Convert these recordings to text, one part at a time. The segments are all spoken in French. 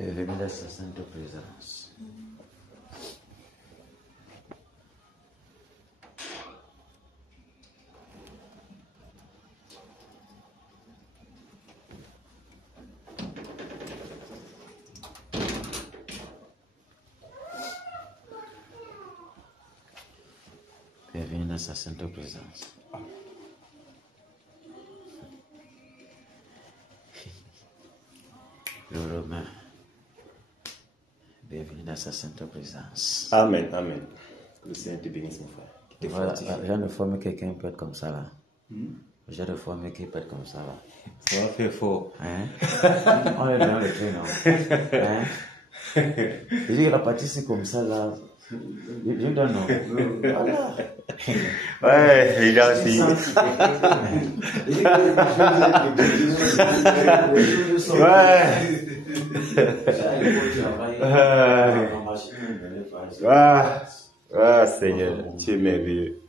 Et venez dans sa sainte présence. Et venez dans sa sainte présence. Le Romain. Bienvenue dans sa sainte présence. Amen, amen. Que le Seigneur te bénisse, mon frère. Voilà, j'ai de former quelqu'un peut être comme ça là. J'ai de former qui peut être comme ça là. Ça va faire fort. Hein? On est dans le train, non? Hein? Il dit que la partie c'est comme ça là. Je donne non. Voilà. Ouais, les gars aussi. Ah, Seigneur, tu es merveilleux.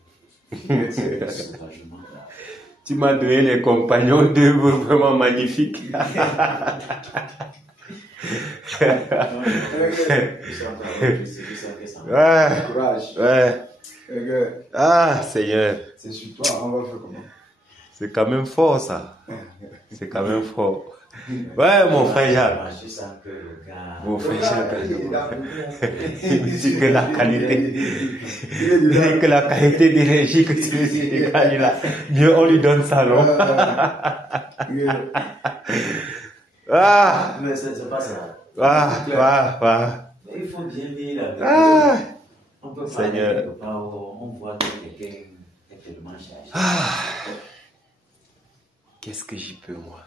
Tu m'as donné les compagnons d'œuvre vraiment magnifiques. Ah, Seigneur. C'est sur toi, on va faire comment? C'est quand même fort, ça. C'est quand même fort. Ouais, mon frère Jacques. Mon frère Jacques. Il me dit que la qualité, d'énergie que tu lui dégages là, mieux on lui donne ça, non? Ah! Mais c'est pas ça. Il faut bien dire la vérité. On peut parler quelque part où on voit que quelqu'un est tellement chargé. Qu'est-ce que j'y peux, moi?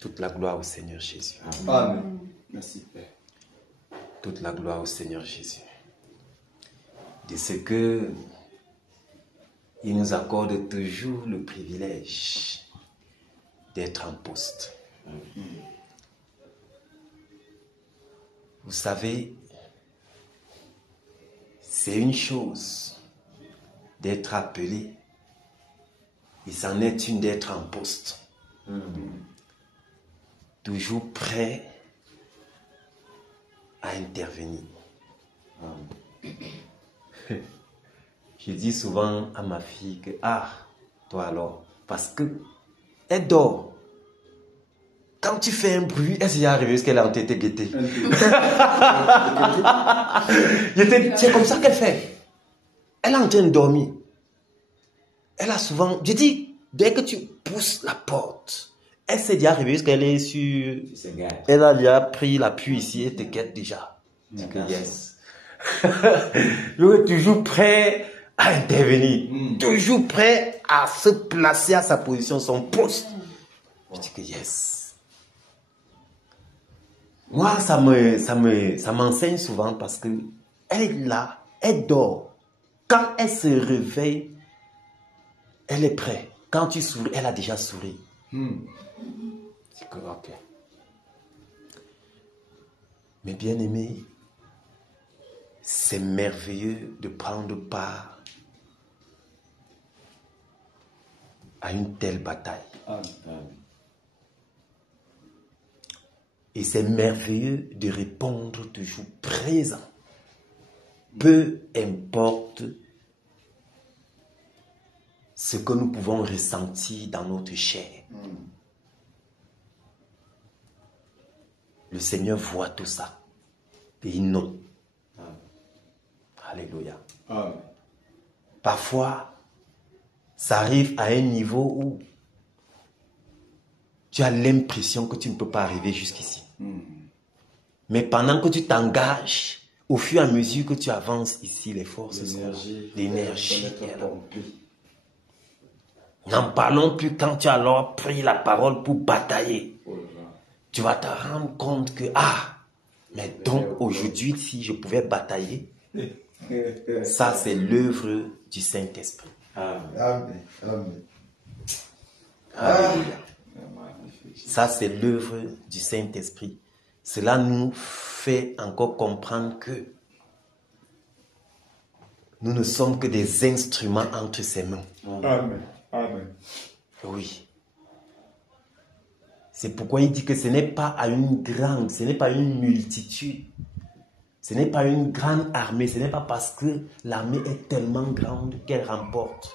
Toute la gloire au Seigneur Jésus. Amen. Merci, Père. Toute la gloire au Seigneur Jésus. De ce que il nous accorde toujours le privilège d'être en poste. Vous savez, c'est une chose d'être appelé et c'en est une d'être en poste. Toujours prêt à intervenir. Je dis souvent à ma fille que, toi alors, parce que elle dort. Quand tu fais un bruit, est-ce qu'il y a arrivé ce qu'elle a été guettée? C'est comme ça qu'elle fait. Elle est en train de dormir. Elle a souvent, je dis, dès que tu pousses la porte, elle s'est déjà arrivée parce qu'elle est sur... Elle a déjà pris l'appui ici et te guette déjà. Je dis que yes. Je suis toujours prêt à intervenir. Toujours prêt à se placer à sa position, son poste. Je dis que yes. Moi, ça m'enseigne souvent parce que elle est là, elle dort. Quand elle se réveille, elle est prête. Quand tu souris, elle a déjà souri. C'est que, ok. Mais bien aimé, c'est merveilleux de prendre part à une telle bataille. Et c'est merveilleux de répondre toujours présent. Peu importe ce que nous pouvons ressentir dans notre chair. Le Seigneur voit tout ça. Et il note. Alléluia. Parfois, ça arrive à un niveau où tu as l'impression que tu ne peux pas arriver jusqu'ici. Mais pendant que tu t'engages, au fur et à mesure que tu avances ici, les forces, l'énergie est là. N'en parlons plus quand tu as alors pris la parole pour batailler. Tu vas te rendre compte que, mais donc aujourd'hui, si je pouvais batailler, ça c'est l'œuvre du Saint-Esprit. Amen. Alléluia. Ça c'est l'œuvre du Saint-Esprit. Cela nous fait encore comprendre que nous ne sommes que des instruments entre ses mains. Amen. Oui. C'est pourquoi il dit que ce n'est pas à une grande, ce n'est pas une multitude, ce n'est pas une grande armée, ce n'est pas parce que l'armée est tellement grande qu'elle remporte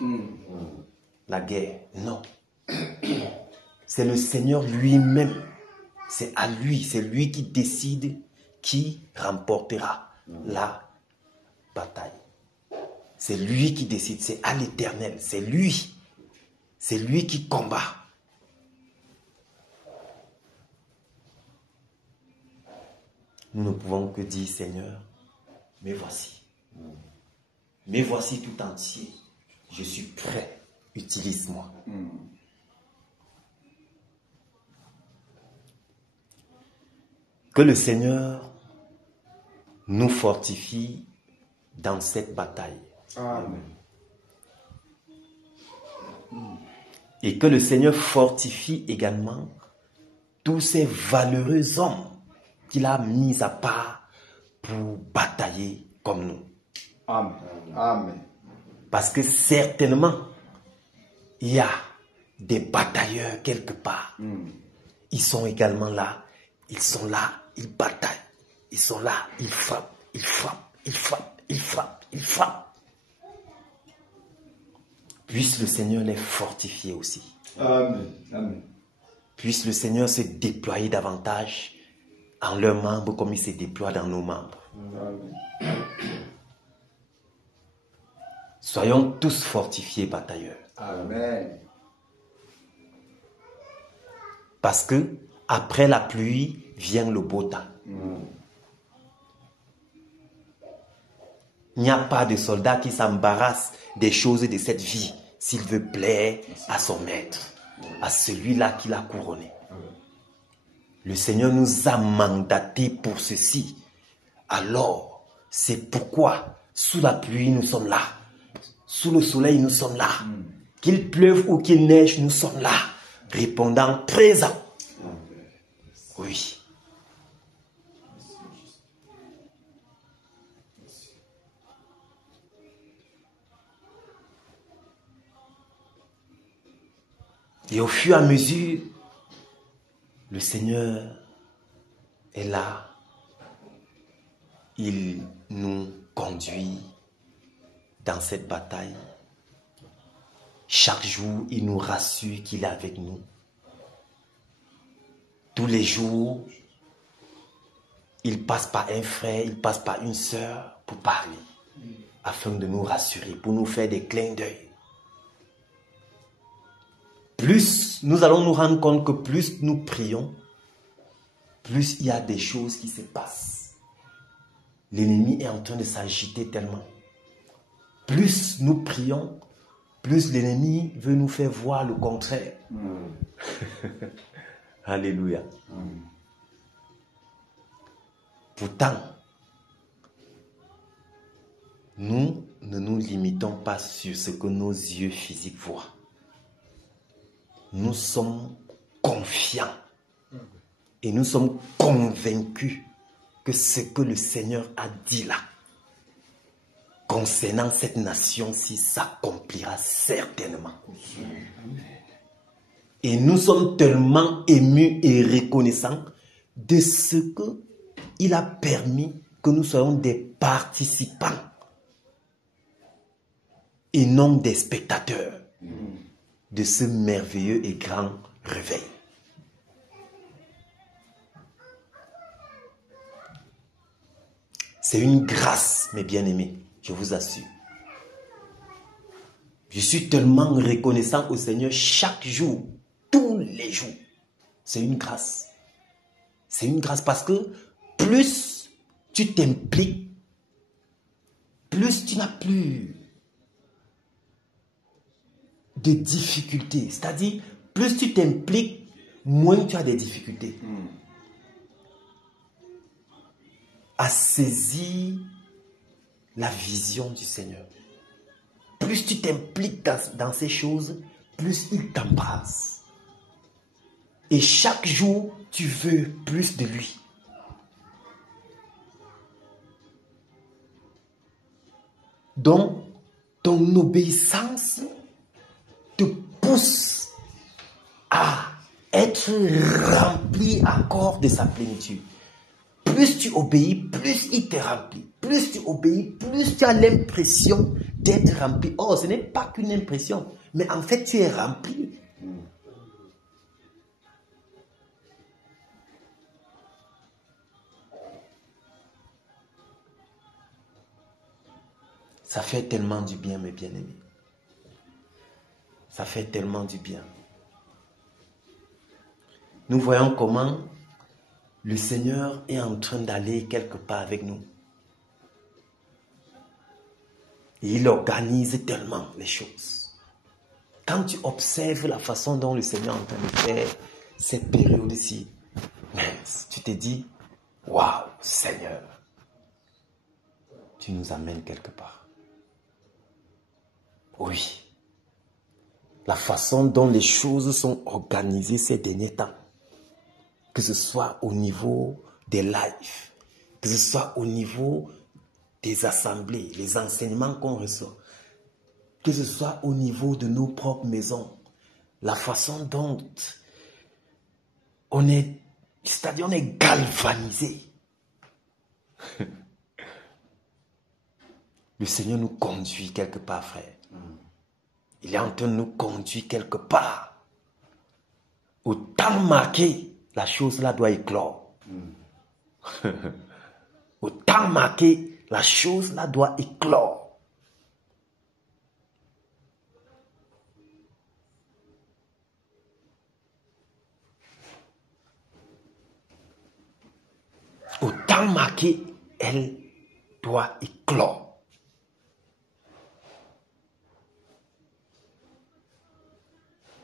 la guerre. Non. C'est le Seigneur lui-même. C'est à lui, c'est lui qui décide qui remportera la bataille. C'est lui qui décide, c'est à l'Éternel, c'est lui qui combat. Nous ne pouvons que dire, Seigneur, me voici tout entier, je suis prêt, utilise-moi. Que le Seigneur nous fortifie dans cette bataille. Amen. Et que le Seigneur fortifie également tous ces valeureux hommes qu'il a mis à part pour batailler comme nous. Amen. Amen. Parce que certainement, il y a des batailleurs quelque part. Ils sont également là. Ils sont là, ils bataillent. Ils sont là, ils frappent, ils frappent, ils frappent, ils frappent, ils frappent. Puisse le Seigneur les fortifier aussi. Amen. Amen. Puisse le Seigneur se déployer davantage en leurs membres comme il se déploie dans nos membres. Amen. Soyons tous fortifiés, batailleurs. Amen. Parce que après la pluie vient le beau temps. Il n'y a pas de soldat qui s'embarrasse des choses de cette vie s'il veut plaire à son maître, à celui-là qui l'a couronné. Le Seigneur nous a mandatés pour ceci. Alors, c'est pourquoi sous la pluie nous sommes là. Sous le soleil nous sommes là. Qu'il pleuve ou qu'il neige, nous sommes là. Répondant présent. Oui. Et au fur et à mesure, le Seigneur est là. Il nous conduit dans cette bataille. Chaque jour, il nous rassure qu'il est avec nous. Tous les jours, il passe par un frère, il passe par une sœur pour parler, afin de nous rassurer, pour nous faire des clins d'œil. Plus nous allons nous rendre compte que plus nous prions, plus il y a des choses qui se passent. L'ennemi est en train de s'agiter tellement. Plus nous prions, plus l'ennemi veut nous faire voir le contraire. Alléluia. Pourtant, nous ne nous limitons pas sur ce que nos yeux physiques voient. Nous sommes confiants et nous sommes convaincus que ce que le Seigneur a dit là, concernant cette nation-ci, s'accomplira certainement. Et nous sommes tellement émus et reconnaissants de ce qu'il a permis que nous soyons des participants et non des spectateurs de ce merveilleux et grand réveil. C'est une grâce, mes bien-aimés, je vous assure. Je suis tellement reconnaissant au Seigneur chaque jour, tous les jours. C'est une grâce. C'est une grâce parce que plus tu t'impliques, plus tu n'as plus de difficultés. C'est-à-dire, plus tu t'impliques, moins tu as des difficultés à saisir la vision du Seigneur. Plus tu t'impliques dans ces choses, plus il t'embrasse. Et chaque jour, tu veux plus de lui. Donc, ton obéissance te pousse à être d'être rempli encore de sa plénitude. Plus tu obéis, plus il te remplit. Plus tu obéis, plus tu as l'impression d'être rempli. Oh, ce n'est pas qu'une impression, mais en fait, tu es rempli. Ça fait tellement du bien, mes bien-aimés. Ça fait tellement du bien. Nous voyons comment le Seigneur est en train d'aller quelque part avec nous. Et il organise tellement les choses. Quand tu observes la façon dont le Seigneur est en train de faire cette période-ci, tu te dis, waouh, Seigneur, tu nous amènes quelque part. Oui. La façon dont les choses sont organisées ces derniers temps, que ce soit au niveau des lives, que ce soit au niveau des assemblées, les enseignements qu'on reçoit, que ce soit au niveau de nos propres maisons, la façon dont on est, c'est-à-dire on est galvanisé. Le Seigneur nous conduit quelque part, frère. Il est en train de nous conduire quelque part. Au temps marqué, la chose là doit éclore. Au temps marqué, la chose là doit éclore. Au temps marqué, elle doit éclore.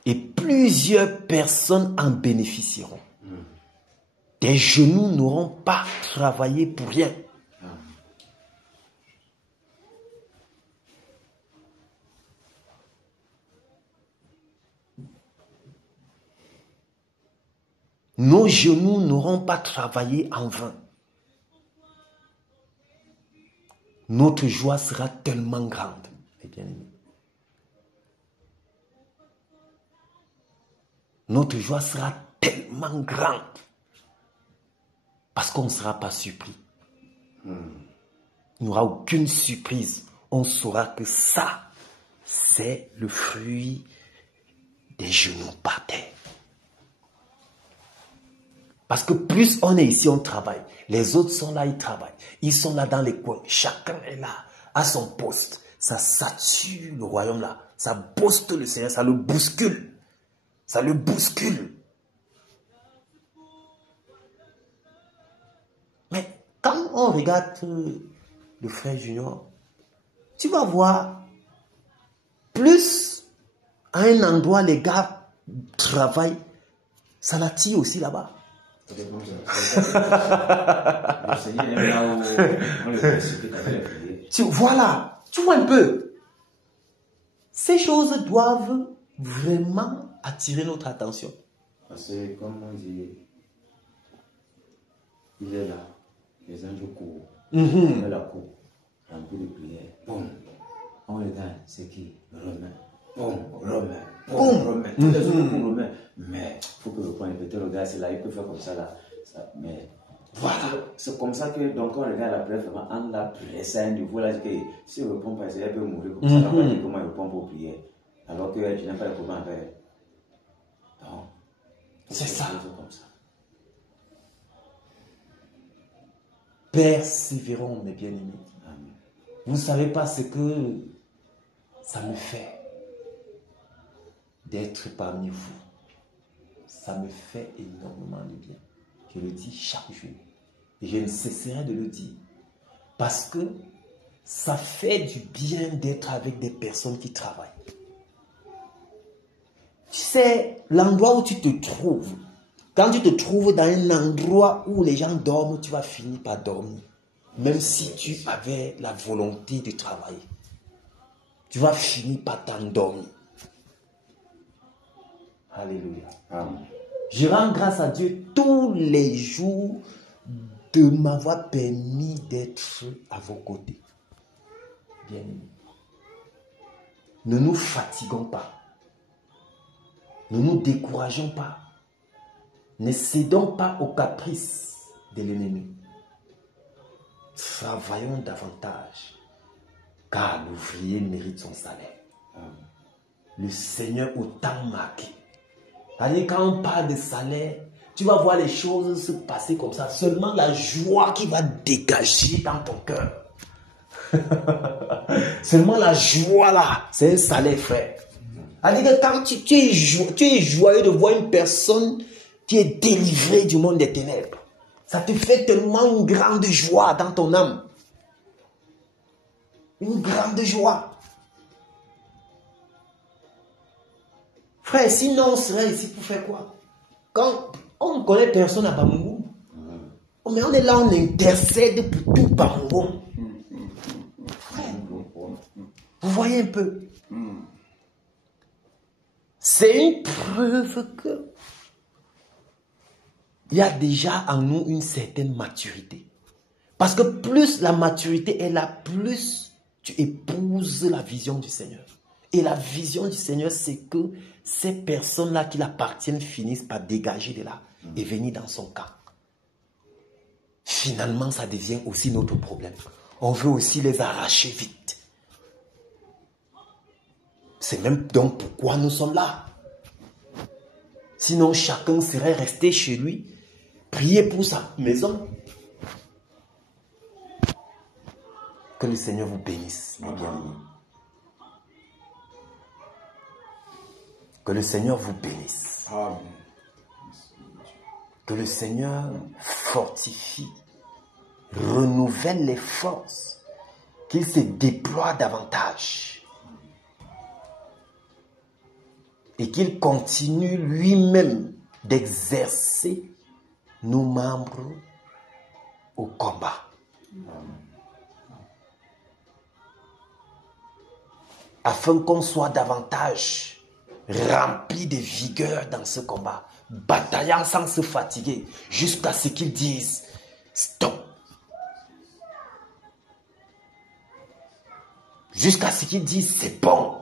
Et plusieurs personnes en bénéficieront. Tes genoux n'auront pas travaillé pour rien. Nos genoux n'auront pas travaillé en vain. Notre joie sera tellement grande, mes bien-aimés. Notre joie sera tellement grande parce qu'on ne sera pas surpris. Il n'y aura aucune surprise. On saura que ça, c'est le fruit des genoux par terre. Parce que plus on est ici, on travaille. Les autres sont là, ils travaillent. Ils sont là dans les coins. Chacun est là, à son poste. Ça sature le royaume là. Ça booste le Seigneur, ça le bouscule. Ça le bouscule. Mais quand on regarde le frère Junior, tu vas voir, plus à un endroit les gars travaillent, ça l'attire aussi là-bas. Voilà, tu vois un peu. Ces choses doivent vraiment attirer notre attention. Parce que, comme on dit, il est là, les anges courent, on met la coupe, rempli de prières, boum, on regarde, c'est qui? Romain, boum, Romain, boum, Romain, tous les autres pour Romain, mais il faut que le point peut-être regarde, c'est là, il peut faire comme ça là, mais voilà, c'est comme ça que, donc on regarde la prière, vraiment, on l'a pressé à un niveau là, que si on ne répond pas, il peut mourir comme ça, on va dire comment il répond pour prier, alors que je n'ai pas le problème avec. Non. C'est ça. Comme ça. Persévérons, mes bien-aimés. Vous ne savez pas ce que ça me fait d'être parmi vous. Ça me fait énormément de bien. Je le dis chaque jour. Et je ne cesserai de le dire. Parce que ça fait du bien d'être avec des personnes qui travaillent. Tu sais, l'endroit où tu te trouves, quand tu te trouves dans un endroit où les gens dorment, tu vas finir par dormir. Même si tu avais la volonté de travailler. Tu vas finir par t'endormir. Alléluia. Amen. Je rends grâce à Dieu tous les jours de m'avoir permis d'être à vos côtés. Bien-aimés. Ne nous fatiguons pas. Ne nous décourageons pas. Ne cédons pas aux caprices de l'ennemi. Travaillons davantage, car l'ouvrier mérite son salaire. Le Seigneur au temps marqué. C'est-à-dire, quand on parle de salaire, tu vas voir les choses se passer comme ça. Seulement la joie qui va dégager dans ton cœur. Seulement la joie là, c'est un salaire, frère. C'est-à-dire que quand tu es joyeux de voir une personne qui est délivrée du monde des ténèbres, ça te fait tellement une grande joie dans ton âme. Une grande joie. Frère, sinon on serait ici pour faire quoi? Quand on ne connaît personne à Bamungum, mais on est là, on intercède pour tout Bamungum. Frère, vous voyez un peu? C'est une preuve que il y a déjà en nous une certaine maturité. Parce que plus la maturité est là, plus tu épouses la vision du Seigneur. Et la vision du Seigneur, c'est que ces personnes-là qui l'appartiennent finissent par dégager de là et venir dans son camp. Finalement, ça devient aussi notre problème. On veut aussi les arracher vite. C'est même donc pourquoi nous sommes là. Sinon, chacun serait resté chez lui, prier pour sa maison. Que le Seigneur vous bénisse, mes bien-aimés. Que le Seigneur vous bénisse. Amen. Que le Seigneur fortifie, renouvelle les forces, qu'il se déploie davantage. Et qu'il continue lui-même d'exercer nos membres au combat. Afin qu'on soit davantage rempli de vigueur dans ce combat, bataillant sans se fatiguer, jusqu'à ce qu'ils disent stop. Jusqu'à ce qu'ils disent c'est bon.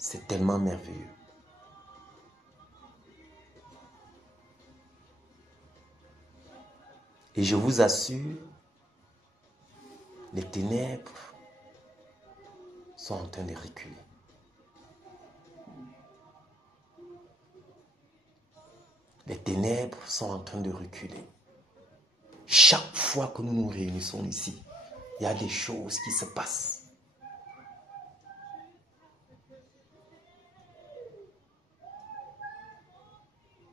C'est tellement merveilleux. Et je vous assure, les ténèbres sont en train de reculer. Les ténèbres sont en train de reculer. Chaque fois que nous nous réunissons ici, il y a des choses qui se passent.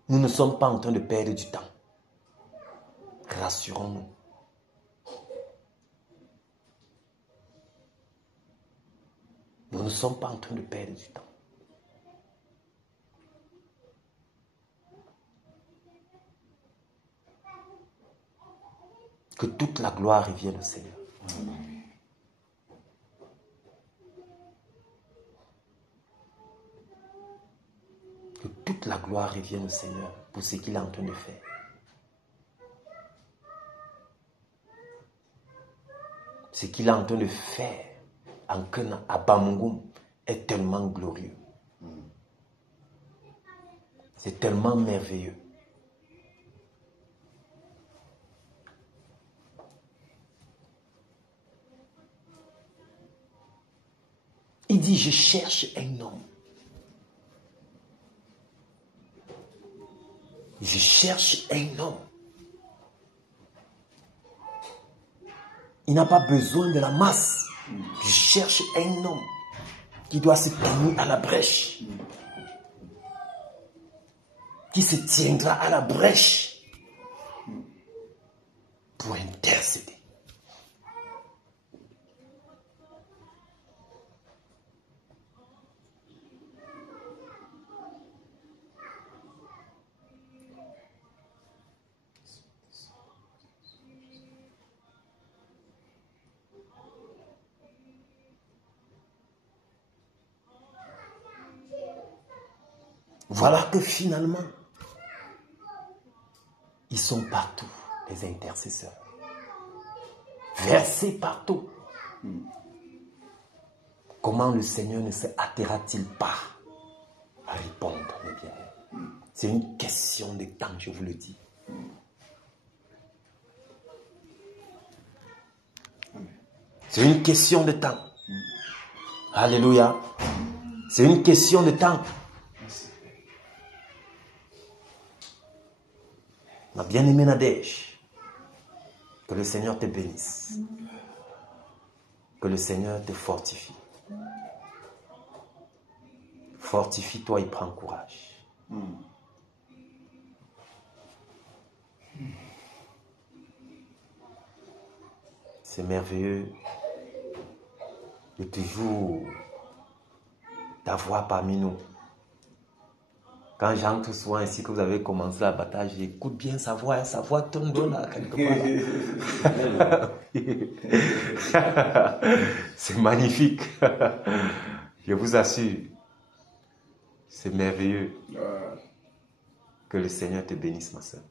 Nous ne sommes pas en train de perdre du temps. Rassurons-nous. Nous ne sommes pas en train de perdre du temps. Que toute la gloire revienne au Seigneur. Amen. Que toute la gloire revienne au Seigneur pour ce qu'il est en train de faire. Ce qu'il est en train de faire en Kena, à Bamungum, est tellement glorieux. C'est tellement merveilleux. Il dit, je cherche un homme. Je cherche un homme. Il n'a pas besoin de la masse. Je cherche un homme qui doit se tenir à la brèche. Qui se tiendra à la brèche pour intercéder. Voilà que finalement, ils sont partout, les intercesseurs. versé partout. Comment le Seigneur ne se hâtera-t-il pas à répondre, mes bien-aimés? C'est une question de temps, je vous le dis. C'est une question de temps. Alléluia. C'est une question de temps. Ma bien-aimée Nadège, que le Seigneur te bénisse. Que le Seigneur te fortifie. Fortifie-toi et prends courage. C'est merveilleux de toujours t'avoir parmi nous. Quand j'entre souvent ici que vous avez commencé la bataille, j'écoute bien sa voix tourne là quelque part. C'est magnifique. Je vous assure. C'est merveilleux. Que le Seigneur te bénisse, ma soeur.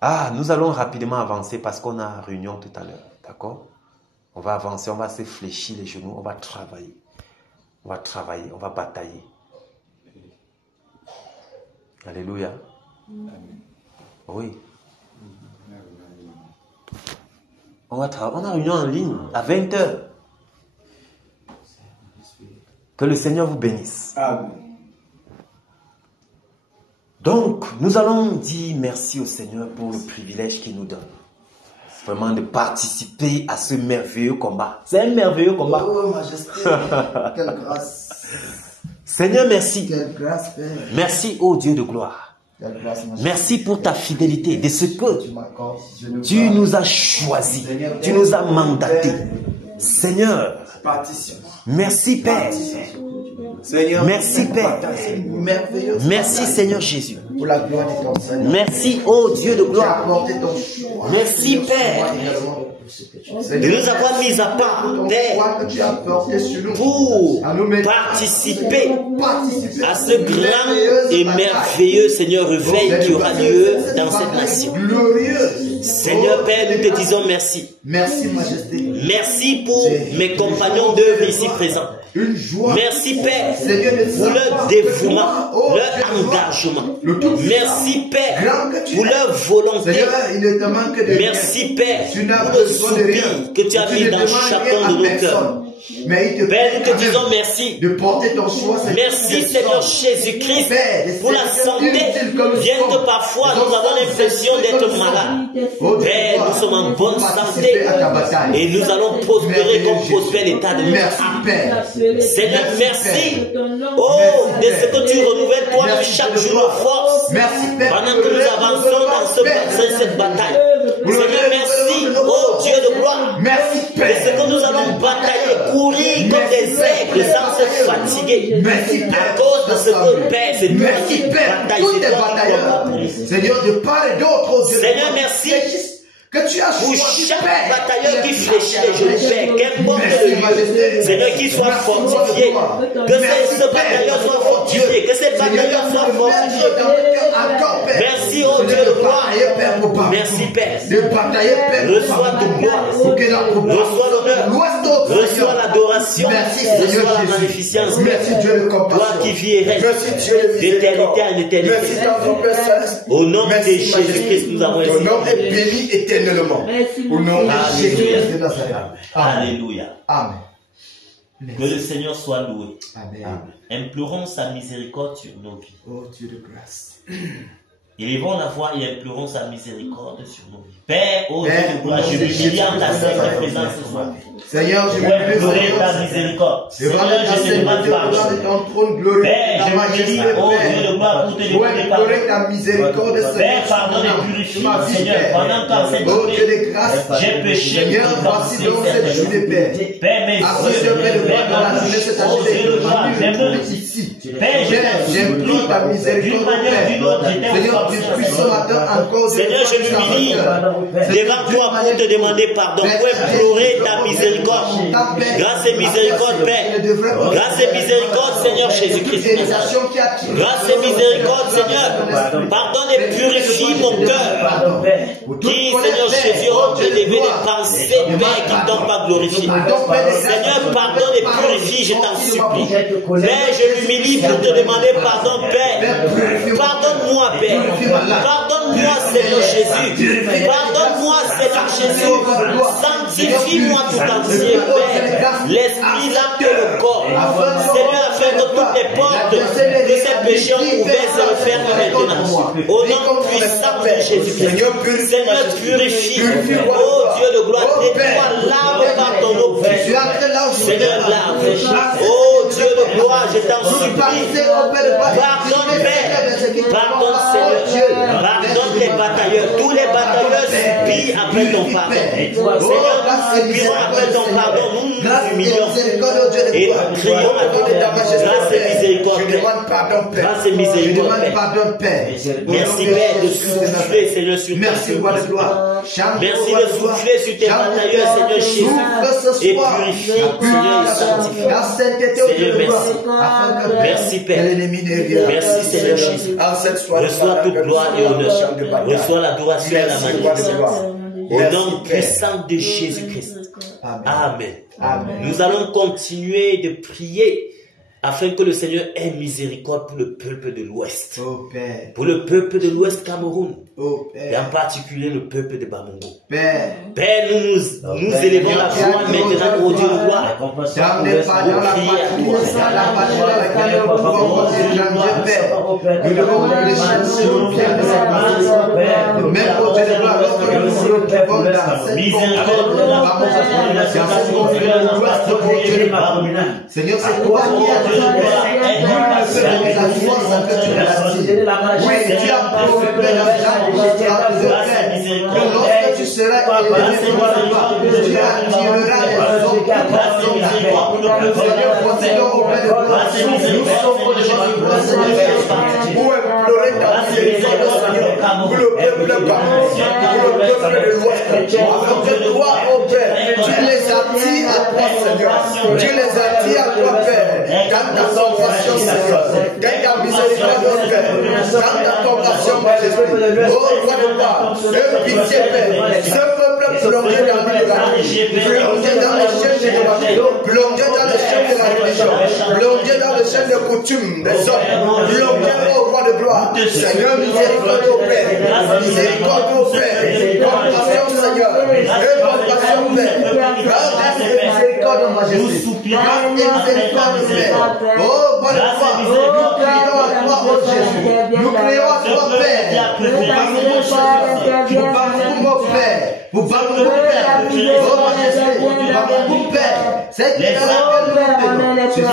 Ah, nous allons rapidement avancer parce qu'on a réunion tout à l'heure. D'accord? On va avancer, on va se fléchir les genoux, on va travailler. On va travailler, on va batailler. Alléluia. Oui. On a réunion en ligne à 20h. Que le Seigneur vous bénisse. Amen. Donc, nous allons dire merci au Seigneur pour le privilège qu'il nous donne. Vraiment de participer à ce merveilleux combat. C'est un merveilleux combat. Oh, Majesté, quelle grâce. Seigneur, merci. Quelle grâce, Père. Merci, ô Dieu de gloire. Quelle grâce, Majesté. Merci pour ta fidélité, de ce que Tu m'accordes. Je ne tu vois- nous as choisis, tu nous as mandatés. Seigneur, Partition. merci Père. Seigneur, Merci, Père. Merveilleux. Merci Seigneur Jésus. Pour la gloire de ton Seigneur. Merci, ô Dieu de Tu as gloire, apporté ton choix. Merci, Seigneur, Père. choix également. de Seigneur, nous avoir mis à part, ton Père, choix que tu as apporté sur nous. pour À nous mettre- participer participer à ce grand et merveilleux Seigneur réveil qui aura lieu dans cette nation. Glorieuse. Seigneur Père, nous te disons merci. Merci, Majesté. Merci pour mes compagnons d'œuvre ici présents. Une joie. Merci Père Seigneur, ne pour leur pas dévouement, oh, leur Dieu, engagement. le Tout-Puissant, Merci Père grand que tu pour es. leur volonté. Seigneur, il ne te manque de rien. Merci Père Tu n'as pour le besoin de rien. soupir que tu as Tu mis ne dans demandes chacun rien de à nos cœurs. personne. Mais il te Père, nous te permet disons merci. de porter ton choix. Seigneur. Merci Seigneur Jésus-Christ Père, pour la santé. Bien que parfois nous avons l'impression d'être malades. Oh, Dieu, Père, nous sommes en bonne participer santé à ta bataille. et nous allons prospérer comme prospère l'état de notre Merci, âme. Père. Seigneur, merci. Oh, de Merci, ce que tu renouvelles toi-même Merci, chaque Père. jour nos forces. Merci, Père. Pendant que nous avançons dans cette bataille. Seigneur, merci. Oh Dieu de gloire. Merci, De Père. ce que nous allons batailler, courir comme des aigles sans se fatiguer. Merci, Père. À cause de ce que Père, c'est toi Merci, qui Père. bataille, Tous c'est tes toi qui combats batailleurs. pour nous. Seigneur, de part et d'autre, oh Dieu. Seigneur, merci. Que tu as Pour choisi, chaque Père. batailleur qui fléchit les genoux, Père, qu'importe le lieu, Seigneur, qu'il soit fortifié, que ce batailleur soit fortifié, que ces batailleurs soient fortifiés. Merci, oh Dieu de gloire. Merci, Père. Reçois toute gloire. Reçois l'honneur. Reçois l'adoration. Reçois la magnificence. Toi qui vis et règnes d'éternité en éternité. Au nom de Jésus-Christ, nous avons Ton nom ainsi. est béni éternellement. Au nom de Jésus-Christ de Nazareth. Alléluia. Amen. Que le Seigneur soit loué. Amen. Implorons sa miséricorde sur nos vies. Oh Dieu de grâce. Élevons la voix et implorons sa miséricorde sur nos vies. Père, ô Dieu Père, de gloire, je m'humilie en ta sainte présence ce soir. Seigneur, je Pour me implorer ta miséricorde. devant Seigneur, ta je te demande sainteté, devant pardon. ton trône glorieux, Père, ta je majesté, m'humilie, ô Dieu de Père. gloire, pour te Pour demander pardon. implorer ta miséricorde, Père, pardonne et purifie, Seigneur, pendant qu'en cette Oh Dieu journée, de grâce, j'ai péché, Seigneur, voici donc cette journée, Père. Père, mes Après yeux, ce Père de gloire, dans la mes journée, cette bouches, ô Dieu de gloire, journée, j'aimerais ici. Père, Père, j'implore ta d'une miséricorde, manière ou d'une autre, Père. j'étais Seigneur, Seigneur, je m'humilie devant toi pour te demander pardon, pour implorer ta miséricorde. Grâce et miséricorde, Père. Grâce et miséricorde, Seigneur Jésus-Christ. Grâce et miséricorde, Seigneur. Pardonne et purifie mon cœur. Qui, Seigneur Jésus, remplit des pensées, Père, qui ne t'ont pas glorifié. Seigneur, pardonne et purifie, je t'en supplie. Père, je m'humilie pour te demander pardon, Père. Pardonne-moi, Père. Pardonne-moi, Seigneur Jésus. Pardonne-moi, Seigneur Jésus. Sanctifie-moi tout entier, Père. L'esprit, l'âme et le corps. Seigneur, afin que toutes les portes de ces péchés ouverts se referment maintenant. Au nom puissant de Jésus-Christ. Seigneur, purifie. Oh Dieu de gloire, nettoie, lave par ton eau. Seigneur, lave. Oh Dieu de gloire, je t'en supplie. Pardonne, Père. Pardonne, Seigneur. Pardonne les batailleurs. Tous les batailleurs suppient après ton pardon. Seigneur, nous suppirons après ton pardon. Nous nous humilions. Et nous crions à toi. Grâce et miséricorde, Père. Grâce et miséricorde, Père. Merci, Père, de souffler, Seigneur, sur ta Merci de souffler sur tes batailleurs, Seigneur Jésus. Et purifie, Seigneur, et sanctifie. Seigneur, merci. Merci, Père. Merci, Seigneur Jésus. Reçois toute gloire et honneur. Reçois l'adoration et la magnificence. Au nom puissant de Jésus-Christ. Amen. Nous allons continuer de prier afin que le Seigneur ait miséricorde pour le peuple de l'Ouest. Pour le peuple de l'Ouest Cameroun. Et en particulier le peuple de Bamongo. Père, nous élevons la voix maintenant au Dieu de gloire. Pour prier à Seigneur, c'est toi qui as lorsque tu seras élevé, tu attireras les hommes. Pour implorer ta miséricorde, Seigneur, pour le peuple de l'Ouest, afin que toi, ô Père, tu les attires à toi, Seigneur. Tu les attires à toi, Père, dans ta compassion, Seigneur, dans ta miséricorde, Père, dans ta compassion, Majesté. Oh, roi de gloire, aie pitié, Père. Ce peuple plongé dans l'idolâtrie, plongé dans les chaînes de l'idolâtrie, plongé dans les chaînes de la religion, plongé dans les chaînes de coutumes des hommes, plongé au roi de gloire. Seigneur, miséricorde au Père, miséricorde au Père, compassion, Seigneur, et compassion, Père, grâce et miséricorde, Majesté, grâce et miséricorde, Père. Oh, roi de gloire, nous crions à toi, oh Jésus, nous crions à toi, Père, nous parlons mon Père, vous parlez mon Père, oh Majesté, vous parlez mon Père, c'est que dans laquelle nous venons, c'est que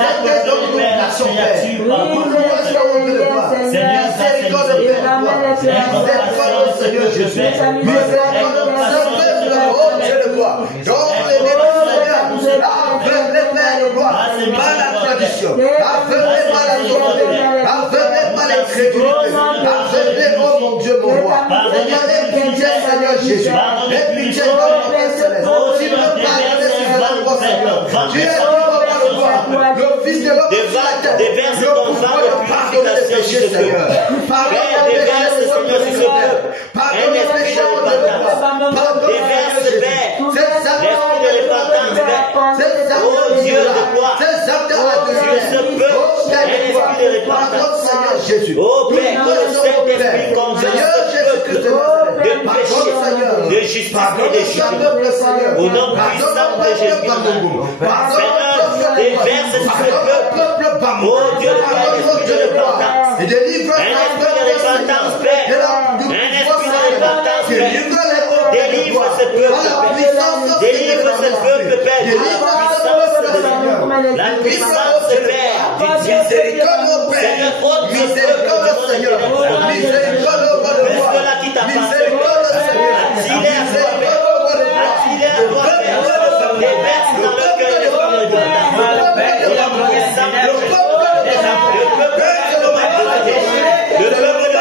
nous plaçons, Père, nous croyons au Dieu de gloire, miséricorde, Père, miséricorde, Seigneur Jésus, miséricorde, Saint-Père, oh Dieu de gloire, donc les Seigneur, aveuglés par le gloire, par la tradition, aveuglés par la volonté, aveuglés par l'incrédulité, aveuglés, oh mon Dieu, mon roi, Seigneur, aie pitié, Seigneur Jésus, aie pitié, notre Père céleste, tu me pardonnes sur la croix, Seigneur, tu es le Fils de l'homme, le pouvoir de pardonner les péchés, Seigneur, pardonne les péchés, Seigneur, pardonne les péchés, pardonne les péchés, Jésus. Oh Père, que le Saint-Esprit convainc ce peuple de péché, de justice et de jugement. Au nom puissant de Jésus. Seigneur, déverse sur ce peuple. Oh Dieu, un esprit de repentance. Un esprit de repentance, Père. Un esprit de repentance, Père. Délivre ce peuple, Père. Délivre ce peuple, Père. La puissance, Père. Miséricorde, Père. Miséricorde, Seigneur. Miséricorde, Père. Miséricorde, Seigneur. Attire à toi, Père. Déverse dans le cœur de le peuple de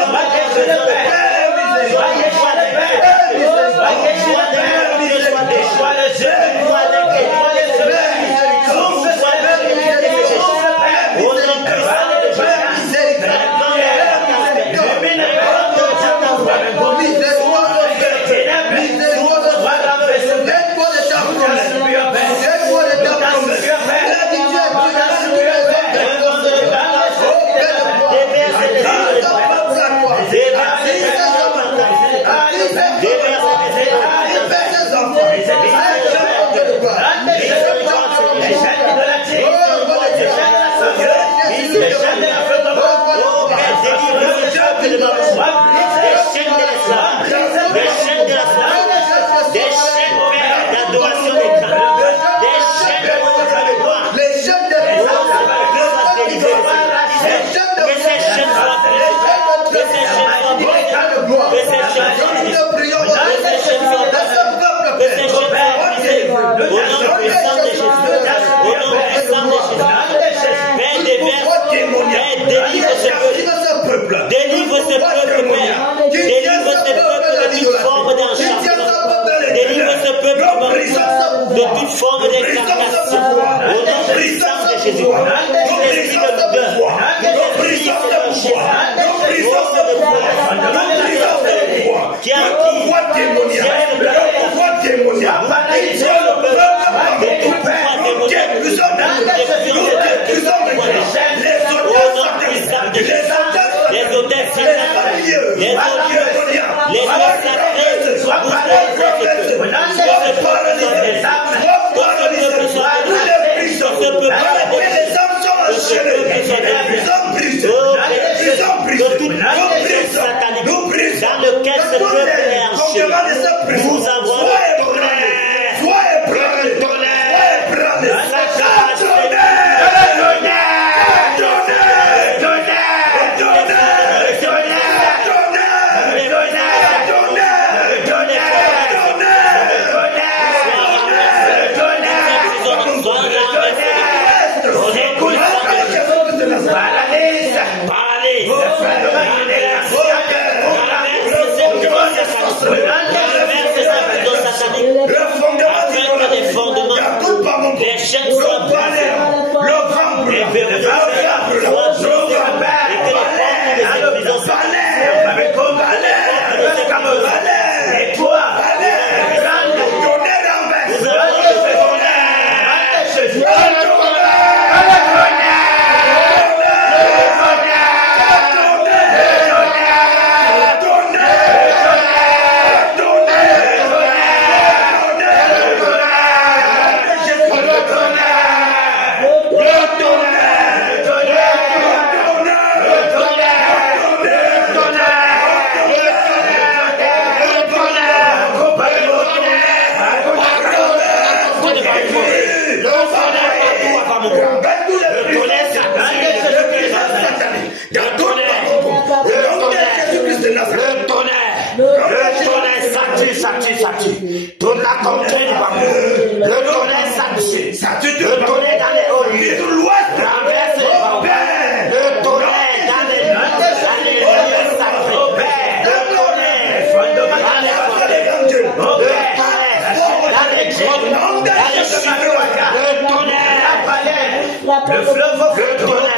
de toute forme d'incarnation. Au nom puissant de Jésus. L'esprit de douleur. L'esprit de qui a les hôtels les dans lequel ce peuple est enchaîné. Nous avons le les chaînes soient brisées, le vent brûle, et que les portes de ces prisons et toi, toute la contrée du Bamou, le tonnerre s'attire, le tonnerre dans les hauts lieux, renverse les bambins, le tonnerre dans les lieux sacrés, le tonnerre dans les forêts, le tonnerre dans les grottes, dans les chemins, le tonnerre, le fleuve, le tonnerre,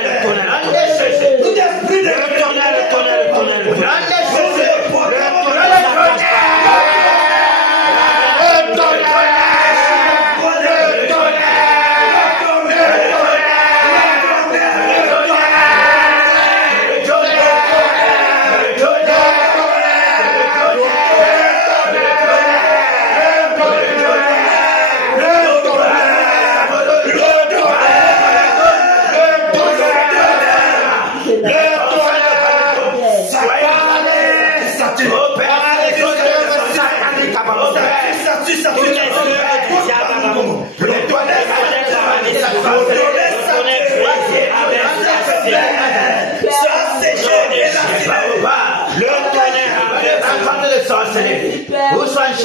où sont les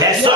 Yes.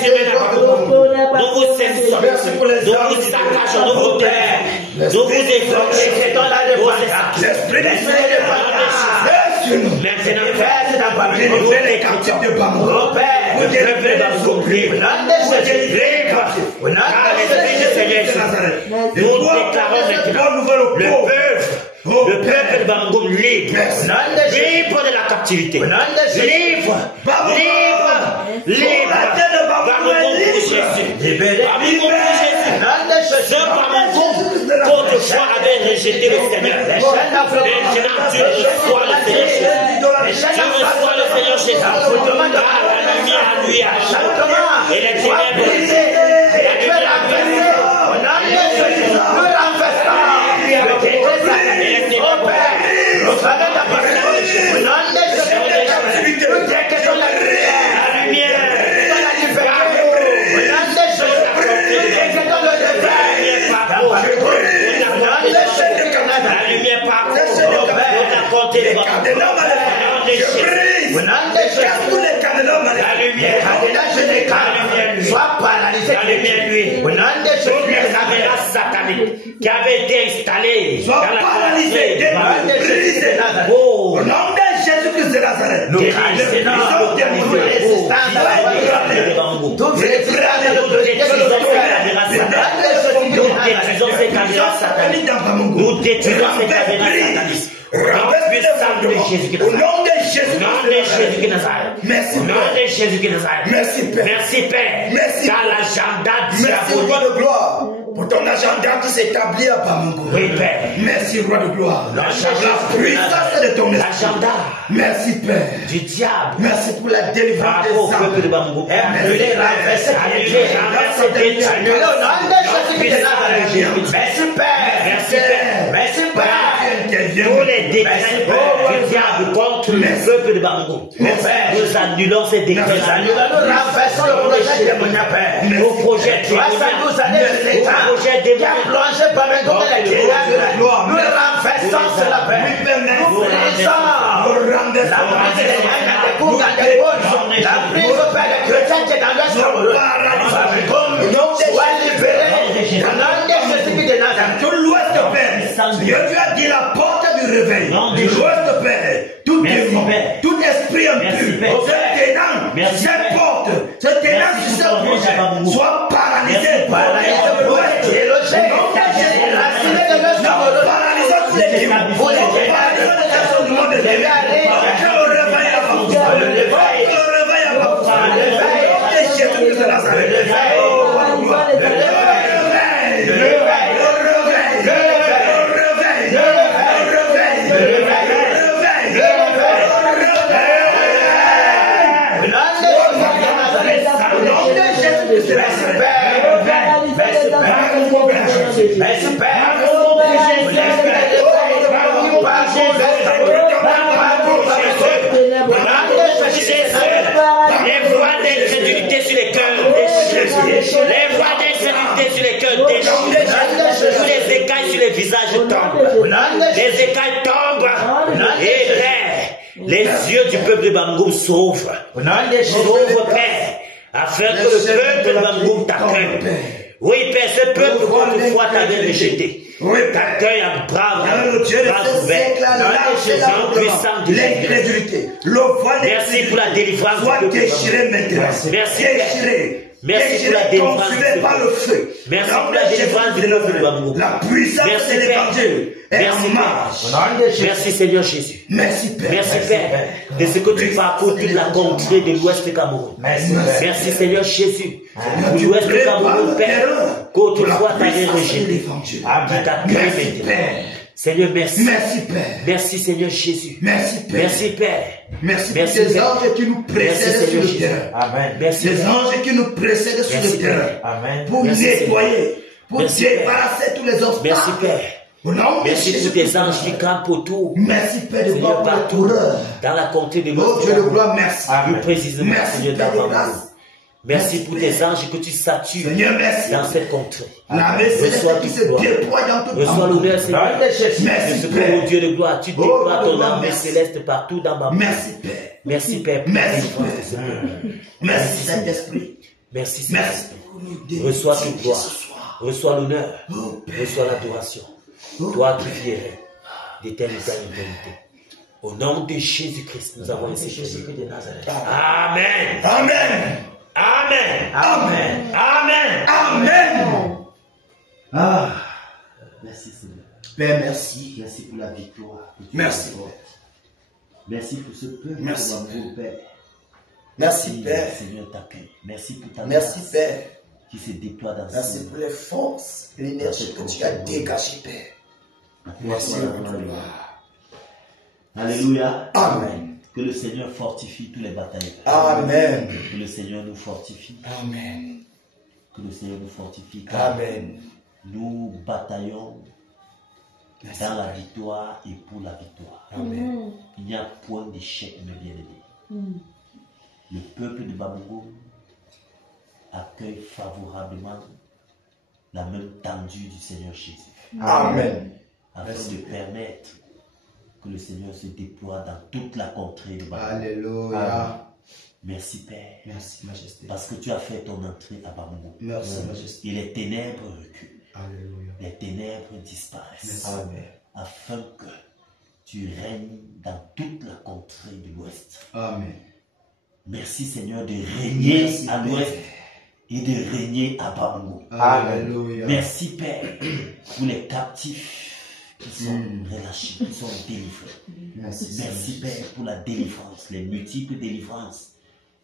Nous vous saisissons. Nous vous saccageons. Nous vous terrons. Nous vous effrayons. L'esprit de maintenant, nous les captifs de Bamou. Vous délivrez les opprimés. Nous déclarons maintenant le peuple de Bamou libre. Libre de la captivité. Libre. Bamou pour Jésus. Ce Bamou qu'autrefois avait rejeté le Seigneur. Maintenant, tu reçois le Seigneur Jésus. Tu reçois le Seigneur Jésus. La lumière lui a et les ténèbres. Sois paralysé. Satanique qui avait été installé dans la paralysé. Au nom de Jésus-Christ de Nazareth, nous détruisons ces caméras sataniques. Nous détruisons ces caméras sataniques. Au nom de Jésus de Nazareth. Merci Au nom de Jésus de Nazareth. Merci Père. Merci Père. Merci. Dans l'agenda merci roi de gloire pour ton agenda qui s'établit à Bamako. Oui Père. Merci roi de gloire. La puissance de ton esprit. L'agenda. Merci Père. Du diable. Merci pour la délivrance des âmes. Peuple de Bamako. Merci Père. Merci Père. Merci Père. Tous les décrets du diable contre le peuple de Bamako. Nous annulons ces décrets. Nous renversons le projet démoniaque. Au projet démoniaque. Au projet démoniaque. Nous renversons cela. Nous la prise au Père des chrétiens qui est dans leur chambre. Sois libéré. Au nom de Jésus de Nazareth. Tout l'ouest de Père. Dieu a dit la porte du réveil. Du l'ouest de Père. Tout démon, tout esprit impur, ce ténant, cette porte, ce ténant qui se projette, soit paralysé. Paralysons tous les démons. Paralysons les actions du monde de Dieu. Que le réveil avance. Le réveil avance. Le réveil de Jésus de Nazareth. Le réveil. Merci Père. Les voix d'incrédulité sur les cœurs déchirés. Les voix d'incrédulité sur les cœurs déchirés. Tous les écailles sur les visages tombent. Les écailles tombent. Et les yeux du peuple de Bamako s'ouvrent. S'ouvrent, Père, afin que le peuple de Bamako t'accueille. Oui, Père, ce peuple qu'autrefois t'avait rejeté. T'accueille à bras ouverts. L'incrédulité. Merci pour la délivrance du peuple. Déchiré maintenant. Merci, merci pour la délivrance du peuple. Par le feu. Merci pour la délivrance du peuple de Bamako. La puissance de l'évangile est en marche. Merci Seigneur Jésus. Merci Père. Merci Père de ce que tu parcours toute la contrée de l'ouest du Cameroun. Merci Seigneur Jésus. Pour l'ouest du Cameroun, Père, qu'autrefois t'avais rejeté. Tu t'accueilles maintenant. Seigneur, merci. Merci Père. Merci Seigneur Jésus. Merci Père. Merci Père. Merci pour ces anges qui nous précèdent sur le terrain. Amen. Merci. Ces anges qui nous précèdent sur le terrain. Amen. Pour nettoyer, pour débarrasser tous les obstacles. Merci Père. Merci pour tes anges qui campent autour. Merci Père de Seigneur, partout dans la contrée de l'ouest. Oh Dieu de gloire, merci. Plus précisément, Seigneur, dans ta grâce. Merci pour tes anges que tu satures dans cette contrée. Reçois qui se déploie dans tout le monde. Reçois l'honneur, Seigneur. Merci Père. Mon Dieu de gloire, tu déploies ton âme céleste partout dans ma vie. Merci Père. Merci Père. Merci Père. Merci Saint-Esprit. Merci Seigneur. Reçois toute gloire. Reçois l'honneur. Reçois l'adoration. Toi qui vierais d'éternité à éternité. Au nom de Jésus-Christ, nous avons ainsi prié. Amen. Amen. Amen. Amen. Amen. Amen. Ah, merci Seigneur. Père, merci. Merci pour la victoire. Merci. Merci pour ce peuple. Merci, Père. Merci, Père. Seigneur t'accueille. Merci pour ta Merci, grâce Père. qui se déploie dans ce Merci monde. pour les forces et l'énergie que tu as dégagées, Père. Merci pour ton gloire. Alléluia. Amen. Que le Seigneur fortifie tous les batailles. Amen. Que le Seigneur nous fortifie. Amen. Que le Seigneur nous fortifie. Amen. Nous bataillons dans la victoire et pour la victoire. Amen. Il n'y a point d'échec, mes bien-aimés. Le peuple de Bamungo accueille favorablement la même tendue du Seigneur Jésus. Amen. Afin de permettre que le Seigneur se déploie dans toute la contrée de Bamungo. Alléluia. Merci Père. Merci, Majesté. Parce que tu as fait ton entrée à Bamungo. Merci, Majesté. Et les ténèbres reculent. Alléluia. Les ténèbres disparaissent. Amen. Afin que tu règnes dans toute la contrée de l'Ouest. Amen. Merci Seigneur de régner Merci, à l'Ouest Père. et de régner à Bamungo. Alléluia. Merci Père pour les captifs qui sont relâchés, qui sont délivrés. Merci Père pour la délivrance, les multiples délivrances.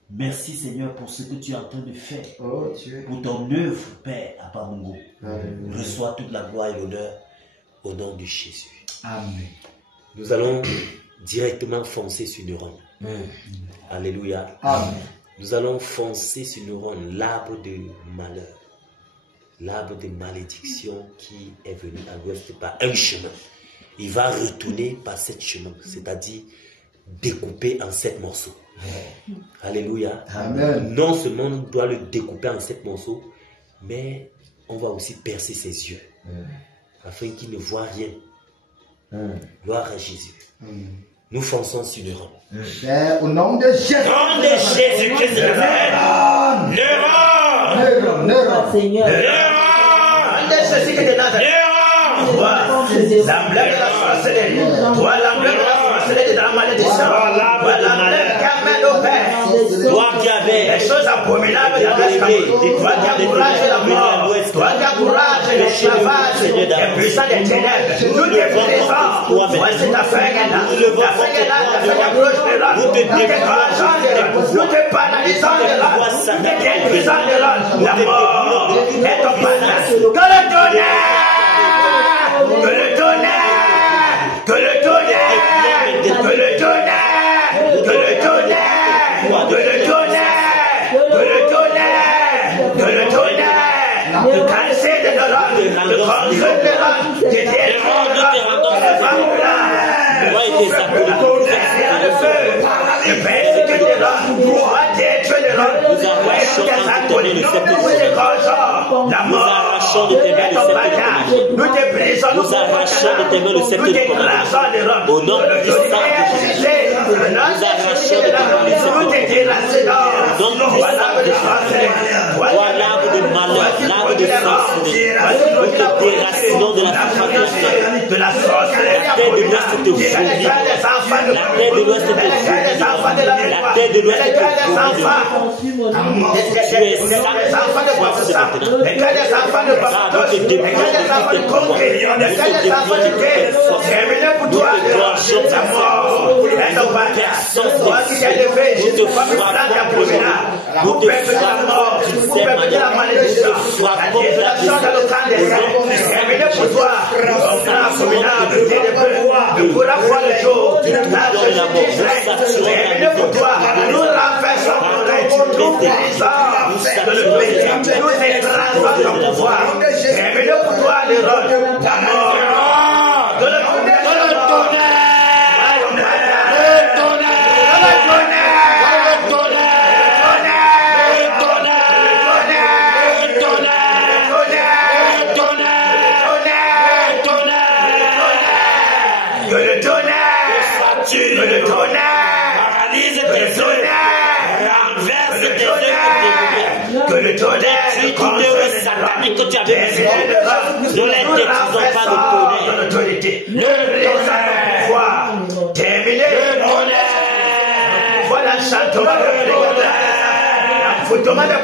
Merci Seigneur pour ce que tu es en train de faire. Oh Dieu. Pour ton œuvre Père à Bamungo. Alléluia. Reçois toute la gloire et l'honneur au nom de Jésus. Amen. Nous allons directement foncer sur Neuron. Alléluia. Amen. Nous allons foncer sur Neuron, l'arbre de malheur, l'arbre de malédiction qui est venu à l'ouest par un chemin. Il va retourner par 7 chemins, c'est-à-dire découper en 7 morceaux. Alléluia. Amen. Non seulement on doit le découper en 7 morceaux, mais on va aussi percer ses yeux, afin qu'il ne voit rien. Gloire à Jésus. Nous fonçons sur le rang. Père, au nom de Jésus. Au nom de Jésus-Christ de Nazareth. Neuron. Seigneur. L'emblème de la sorcellerie. Toi, l'emblème de la sorcellerie de la malédiction. Toi, l'emblème qui amène au Père. Toi qui avais les choses abominables de la toi qui encourages la mort, toi qui encourages l'esclavage, les puissants des ténèbres, nous te présentons. Voici ta feuille là, ta feuille là, ta feuille approche de l'homme, nous te décourageons de l'homme, nous te paralysons de l'homme, nous te détruisons de l'homme. La mort est ton panache. Que le tonnerre, que le tonnerre, que le tonnerre, que le tonnerre, que le tonnerre, que le tonnerre, que le tonnerre, que le tonnerre, de casser de l'homme, de construire de l'homme, de détruire de l'homme, de vendre de l'homme, le feu, le persécuter de l'homme, doit détruire de l'homme, la mort est ton bagage, nous te brisons, nous t'écrasons de l'homme, au nom du sang de Jésus, nous arrachons de l'homme, nous te déracinons, voilà l'arbre de malheur, l'arbre de sorcellerie. Nous te déracinons de la surface de la sorcellerie. La terre de l'Ouest te vomit. La terre de l'Ouest te vomit. La terre de l'Ouest te vomit. Tu es saint. Voici maintenant. Nous te déployons tes pouvoirs. Nous te déployons tes forces. Nous te gorgeons ta mort. Personne ne te frappons. Nous te frappons d'une telle manière. Nous te frappons de la puissance. Nous pourrons voir le jour. Nous renversons nous écrasons ton pouvoir. Terminez pour toi les rôles. La mort. Que Détruis toute œuvre satanique que tu as besoin. Ne les détruisons pas de tonnerre. Le pouvoir. Terminé. Voilà l'enchantement de l'envoûtement de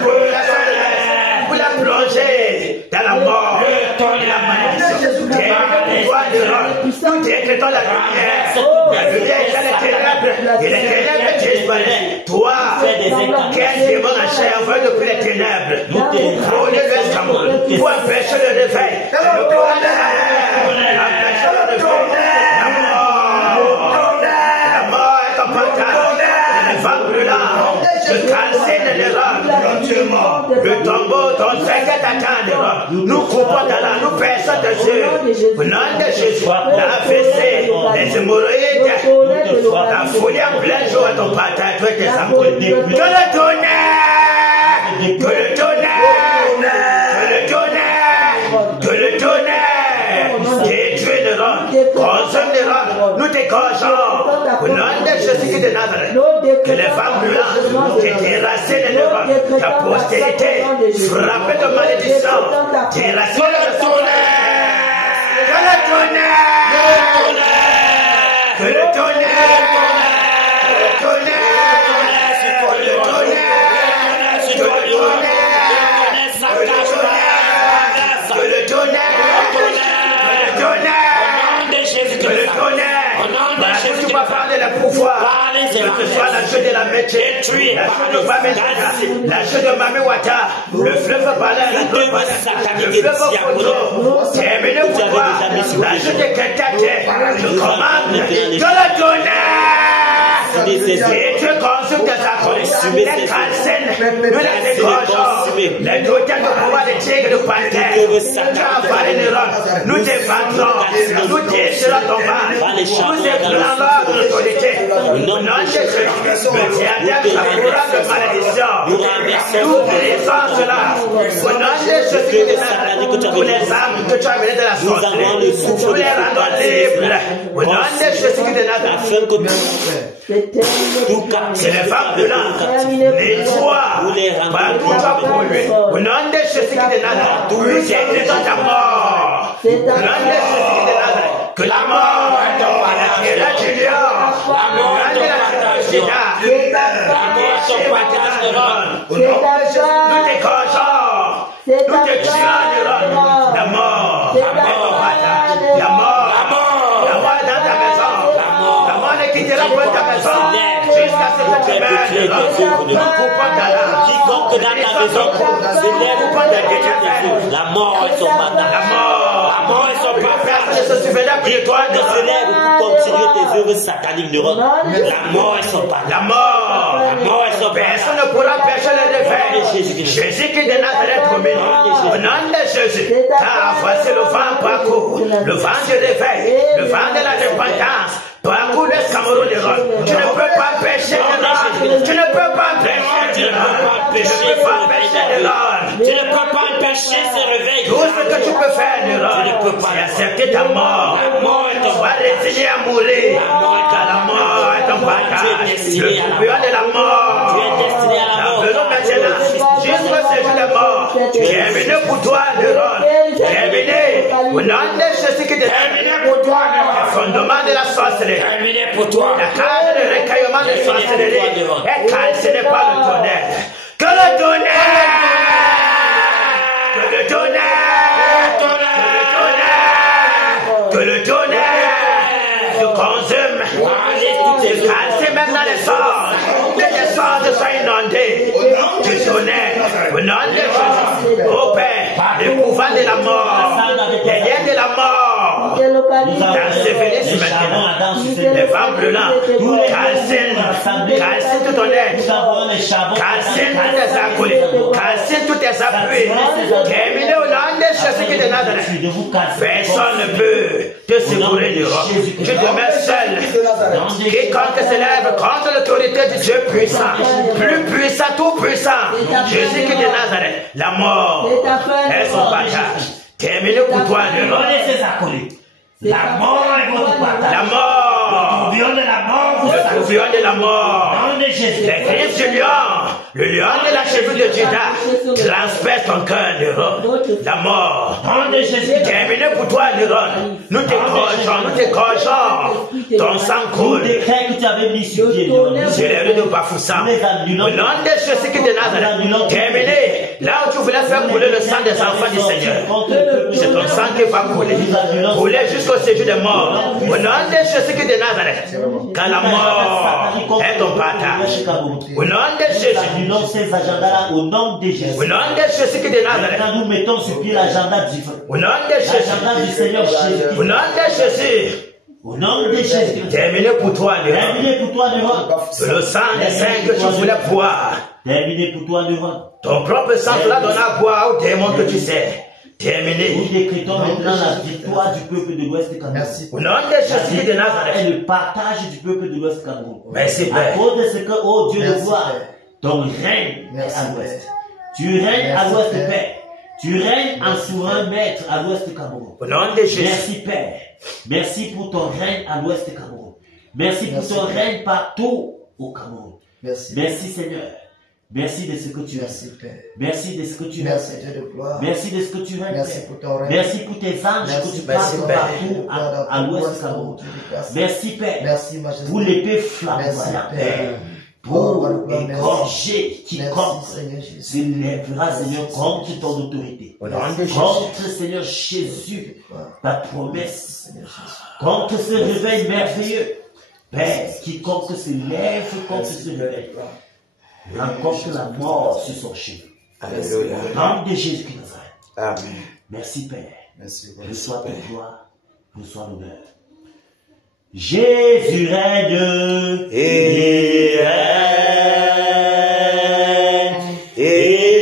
pour la plonger dans la mort et la malédiction. Terminé le pouvoir de l'homme. Nous décrétons la lumière. La lumière est dans les ténèbres. Et les ténèbres disparaissent. Toi, quel démon en chair veut depuis les ténèbres, prenez le escamour pour empêcher le réveil. Le pouvoir de la lumière. Empêcher le réveil. La mort est en partage. Le vent brûlant. Je calcine les robes. Le tombeau, ton secret t'attend les robes. Nous coupons dans la, nous perçons dessus. Au nom de Jésus, la fessée, les hémorroïdes, la folie en plein jour à ton partage, toi tes amours. Que le tonnerre! Que le tonnerre! Que le tonnerre! Que le tonnerre! Détruis les robes, consomme les robes, nous t'égorgeons. Au nom de Jésus de Nazareth, que les femmes blanches qui déracines les robes, ta postérité, frappée de malédiction, déracine le tonnerre! Que le tonnerre! Que le tonnerre! Que le tonnerre! Tu vas prendre le pouvoir, que ce soit la jeu de la métier, la jeu de Bamenda, la jeu de Mamiwata, le fleuve Bala, le fleuve Foto, termine le pouvoir, la jeu de Kentate, je commande que le tonnerre, et tu consumes tes accords, les calcines, nous les décochons, les dotés de pouvoir des tigres de panthères, tu as avalé les robes, nous défendrons, nous déchirons ton ventre, nous ébranlons de l'autorité, au nom de Jésus, le diadème de malédiction, nous brisons cela, au nom de Jésus, pour les âmes que tu as menées de la sorcellerie, nous les rendons libres, au nom de Jésus de Nazareth. C'est les femmes de l'âme, les trois, partout tu as pollué, au nom de Jésus de Nazareth, nous décrétons ta mort, au nom de Jésus de Nazareth, que la mort est ton partage, la Julien, la mort est ton partage, la mort est ton partage de l'homme, au nom de Jésus, nous décochons, nous te tirons de l'homme, la mort est ton partage, la mort est dans ta maison, la mort ne quittera pas ta maison, jusqu'à ce que tu meurs de l'homme, nous coupons ta lame, quiconque dans ta maison s'élève pour la mort est son partage, la mort est son partage. Et toi de se lève pour continuer tes œuvres sataniques d'Europe. La mort est son partage. La mort est son partage. Personne ne pourra empêcher le réveil. Jésus qui est de Nazareth au milieu. Au nom de Jésus. Car voici le vent parcourt. Le vent du réveil. Le vent de la repentance. Parcours l'escamour de l'homme. Tu ne peux pas pécher de l'homme. Tu ne peux pas pécher de l'homme. Tu ne peux pas pécher de l'homme. Tu ne peux pas empêcher ce réveil. Tout ce que tu peux faire de l'homme, tu ne peux pas accepter ta mort. La mort est ton partage. Résigner à mourir. La mort est ton partage. Le pouvoir de la mort. Tu es destiné à la mort. Maintenant, jusqu'au séjour de mort. Terminé pour toi de l'homme. Terminé. Au nom de Jésus qui est terminé pour toi. Le fondement de la sorcellerie. Terminé pour toi. La case de recueillement de sorcellerie est calcinée par le tonnerre. Que le tonnerre! Que le tonnerre! Que le tonnerre se consume. Se calcine même dans les sorts. Que les sorts soient inondés. Du tonnerre. Au nom de Jésus. Au Père, le pouvoir de la mort. Les liens de la mort. T'ensevelissent maintenant. Les femmes brûlantes. Calcine tout ton être. Calcine tous tes acolytes. Calcine tous tes appuis. Terminé au nom de Jésus qui est de Nazareth. Personne ne peut te secourir du roc. Tu demeures seul. Quiconque se lève contre l'autorité du Dieu puissant, plus puissant, tout puissant, Jésus qui est de Nazareth, la mort est son partage. Terminé pour toi, le nom de ses acolytes. La mort est votre partage. La mort. Le tourbillon de la mort. Le tourbillon de la mort. Nom de Jésus. Les griffes du lion Le lion de la cheville de Judas transperce ton cœur, Néron. La mort. Terminé pour toi, Néron. Nous t'écorchons. Ton sang coule. Que tu avais mis sur pied, c'est les rues de Bafoussam. Au nom de Jésus qui de Nazareth. Terminé. Là où tu voulais faire couler le sang des enfants du Seigneur. C'est ton sang qui va couler. Couler jusqu'au séjour des morts. Au nom de Jésus qui de Nazareth. Car la mort est ton partage. Au nom de Jésus. Annulons ces agendas-là au nom de Jésus. Au nom de Jésus qui de Nazareth. Quand nous mettons sur pied l'agenda divin. Au nom de Jésus. L'agenda du Seigneur Jésus. Au nom de Jésus. Au nom de Jésus. Terminé pour toi, Néron. Terminé pour toi, Néron. Le sang des saints que tu voulais boire. Terminé pour toi, Néron. Ton propre sang te l'a donné à boire aux démons que tu sais. Terminé. Nous décrétons maintenant la victoire du peuple de l'Ouest Cameroun. Au nom de Jésus de Nazareth. Et le partage du peuple de l'Ouest Cameroun. Merci, À Père. cause de ce que, oh Dieu de gloire, ton règne est à l'Ouest. Tu règnes à l'Ouest, Père. Tu règnes en souverain maître à l'Ouest Cameroun. Au nom de Jésus. Merci, Père. Merci pour ton règne à l'Ouest Cameroun. Merci pour ton règne partout au Cameroun. Merci, Seigneur. Merci de ce que tu es. Merci de ce que tu es. Merci de ce que tu es. Merci pour tes anges que tu passes partout à l'Ouest Cameroun. Merci, Père, pour l'épée flamboyante. Pour égorger quiconque se lèvera, Seigneur, contre ton autorité. Contre, Seigneur Jésus, ta promesse. Contre ce réveil merveilleux. Père, quiconque se lève contre ce réveil. Rencontre la mort sur son chemin. Alléluia. Au nom de Jésus de Nazareth. Amen. Merci, Père. Reçois ta gloire, reçois l'honneur. Jésus règne. Et Et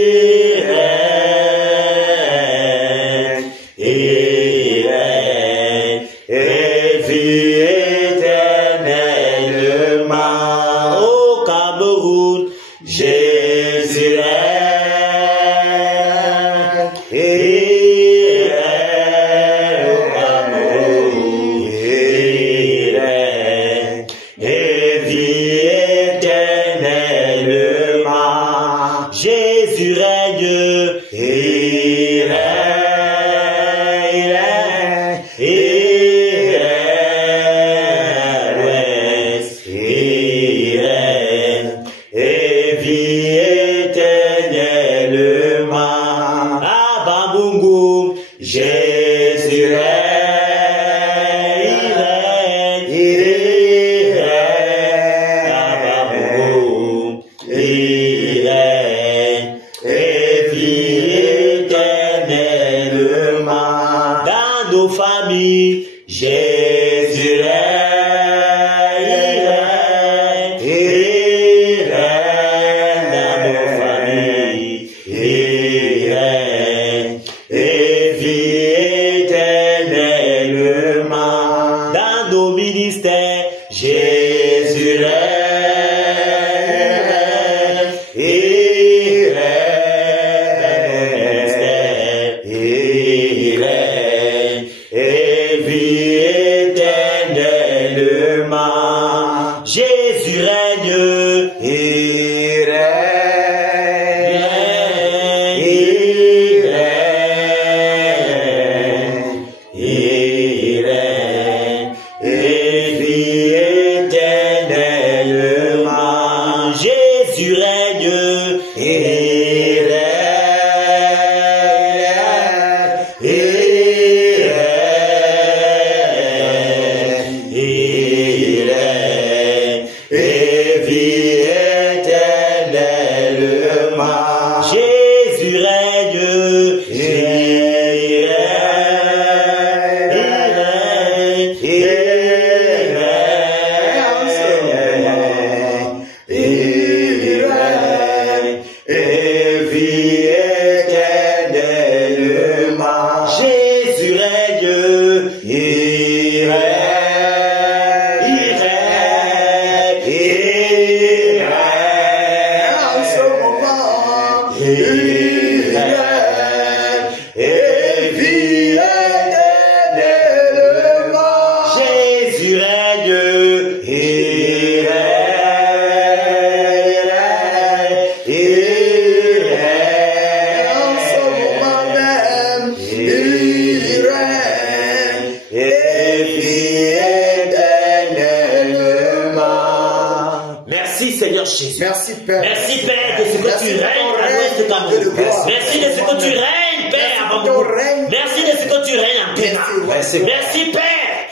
Seigneur Jésus. Merci, Père. Merci, Père, de ce que tu règnes à l'ouest de Cameroun. Merci de ce que tu règnes, Père, à Bambouk. Merci de ce que tu règnes en Téma. Merci, Père.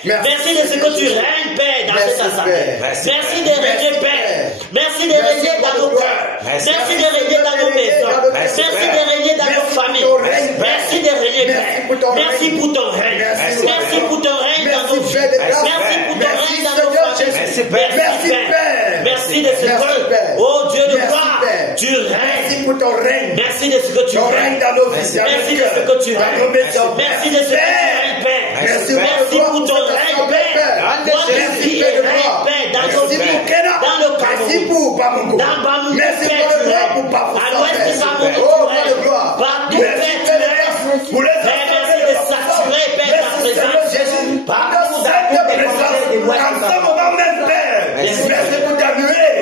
Merci de ce que tu règnes, Père, dans cette assemblée. Merci de régner, Père. Merci de régner dans nos cœurs. Merci de régner dans nos maisons. Merci de régner dans nos familles. Merci de régner, Père. Merci pour ton règne. Merci pour ton règne dans nos vies. Merci pour ton règne dans nos familles. Merci, Père. Merci de ce que, oh Dieu de gloire, tu règnes. Merci pour ton règne. Merci de ce que tu règnes dans nos vies. Merci de ce que tu règnes. Merci de ce que tu règnes, Père. Merci pour ton règne, Père. Toi qui vis et règne, Père, dans nos vies, dans le Cameroun, dans Bambouk, merci Père, pour le tu droit règnes. pour Bafoussam. À l'ouest de Cameroun, Oh, tu le règnes. gloire. Partout, Père, tu règnes. Père, merci de saturer, Père, ta présence. Partout, dans toutes les pensées de l'ouest de Cameroun. Merci pour ta nuée.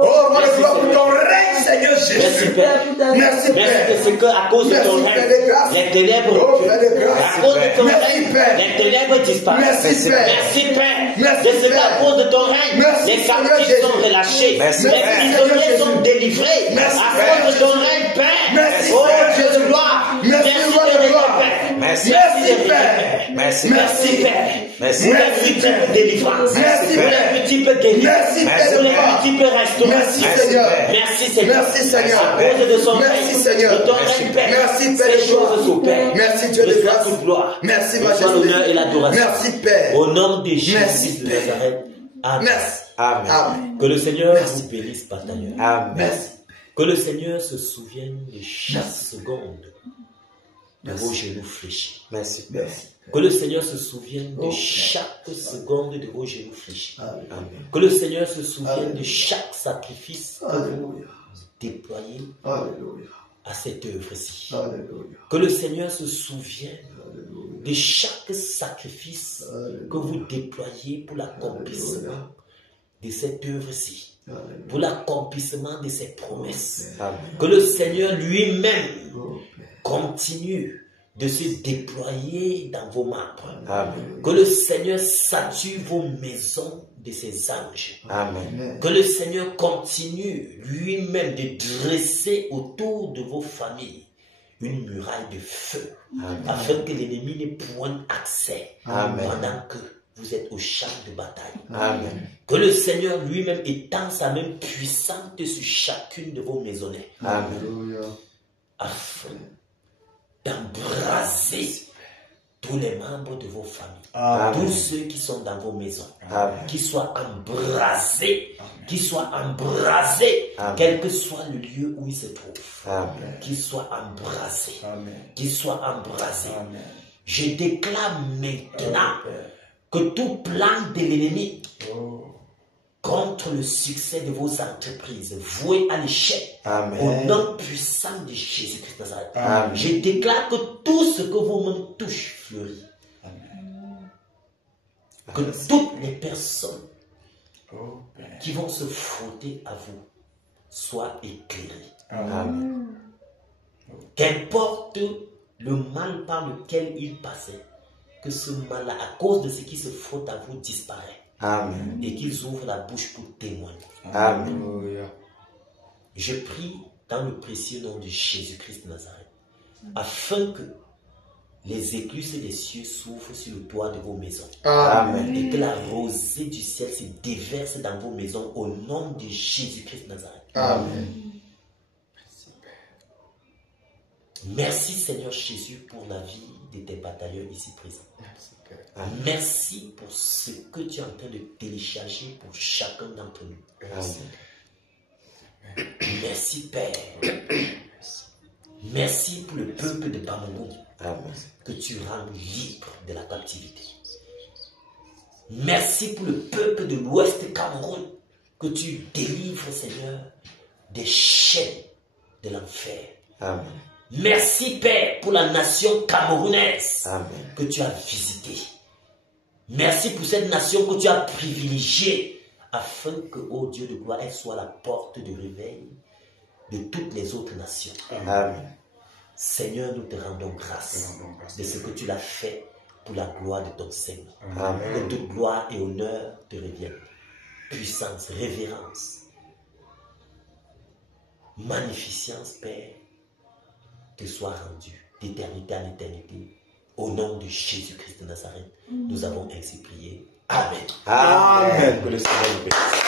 Oh, roi de gloire, pour ton règne, Seigneur Jésus. Merci, Père. Merci, Merci Père. de ce que, à cause de ton règne, les ténèbres reculent. À cause de ton règne, les ténèbres disparaissent. Merci, Père. Merci, Père. Merci, De ce Père. qu'à cause de ton règne, Merci, les Seigneur captifs Jésus. sont relâchés. Merci, Les Père. prisonniers sont délivrés. Merci, À Père. cause de ton règne, Père. Merci, Oh, Père. Dieu de gloire. Merci, roi de de gloire. Père. Merci. Merci, de Père. Père. Merci. Merci, Père. Merci. Pour les Merci, multiples Père. délivrances. Merci, Pour Père. les multiples guérisons. Merci, Père. Pour les multiples restaurations. Merci, Seigneur. Merci, Seigneur. Merci, Seigneur. À cause de son Merci, règne, Seigneur. de ton Merci, règne, Père. Merci, Père Ces de gloire. choses opèrent. Merci, Dieu de Reçois grâce. toute gloire. Merci, Reçois majesté. l'honneur et l'adoration. Merci, Père. Au nom de Jésus Merci, de Père. Nazareth. Amen. Merci. Amen. Amen. Que le Seigneur Merci. vous bénisse, batailleur. Amen. Merci. Que le Seigneur se souvienne de chaque Merci. seconde de Merci. vos genoux fléchis. Merci. Merci. Que le Seigneur se souvienne de Oh. chaque seconde de vos genoux fléchis. Amen. Que le Seigneur se souvienne Alléluia. de chaque sacrifice Alléluia. déployé Alléluia. à cette œuvre-ci. Alléluia. Que le Seigneur se souvienne Alléluia. de chaque sacrifice que vous déployez pour l'accomplissement de cette œuvre-ci, Alléluia. pour l'accomplissement de ces promesses. Amen. Que le Seigneur lui-même Oh, Père. continue de se déployer dans vos membres. Amen. Que le Seigneur sature vos maisons de ses anges. Amen. Amen. Que le Seigneur continue lui-même de dresser autour de vos familles une muraille de feu, Amen. afin que l'ennemi n'ait point accès Amen. pendant que vous êtes au champ de bataille. Amen. Que le Seigneur lui-même étend sa main puissante sur chacune de vos maisonnées, Amen. Alléluia. afin d'embraser tous les membres de vos familles, Amen. tous ceux qui sont dans vos maisons, Amen. qu'ils soient embrasés, Amen. quel que soit le lieu où ils se trouvent, Amen. qu'ils soient embrasés, Amen. qu'ils soient embrasés. Amen. Je déclare maintenant que tout plan de l'ennemi Oh. contre le succès de vos entreprises vouées à l'échec, Amen. au nom puissant de Jésus-Christ de Nazareth, Amen. je déclare que tout ce que vos mains touchent fleurit. Que toutes les personnes Oh, Père. qui vont se frotter à vous soient éclairées. Amen. Qu'importe le mal par lequel ils passaient, que ce mal-là, à cause de ce qui se frotte à vous, disparaît Amen. et qu'ils ouvrent la bouche pour témoigner. Amen. Alléluia. Je prie dans le précieux nom de Jésus-Christ de Nazareth, afin que les écluses des cieux s'ouvrent sur le toit de vos maisons Amen. et que la rosée du ciel se déverse dans vos maisons au nom de Jésus-Christ de Nazareth. Amen. Merci Seigneur Jésus pour la vie de tes batailleurs ici présents. Merci, Père. Merci pour ce que tu es en train de télécharger pour chacun d'entre nous. Amen. Merci Père. Merci pour le peuple de Bambouk Amen. que tu rends libre de la captivité. Merci pour le peuple de l'Ouest Cameroun que tu délivres, Seigneur, des chaînes de l'enfer. Amen. Merci Père pour la nation camerounaise Amen. que tu as visitée. Merci pour cette nation que tu as privilégiée afin que, ô Dieu de gloire, elle soit la porte de réveil de toutes les autres nations. Amen. Seigneur, nous te rendons grâce de ce que tu l'as fait pour la gloire de ton Seigneur. Amen. Que toute gloire et honneur te reviennent. Puissance, révérence magnificence, Père, te soit rendue d'éternité en éternité. Au nom de Jésus-Christ de Nazareth, nous avons ainsi prié. Amen. Amen. Que le Seigneur vous bénisse.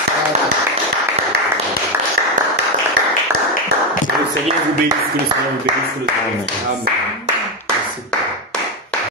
Que le Seigneur vous bénisse. Que le Seigneur vous bénisse. Que le Seigneur vous bénisse. Amen.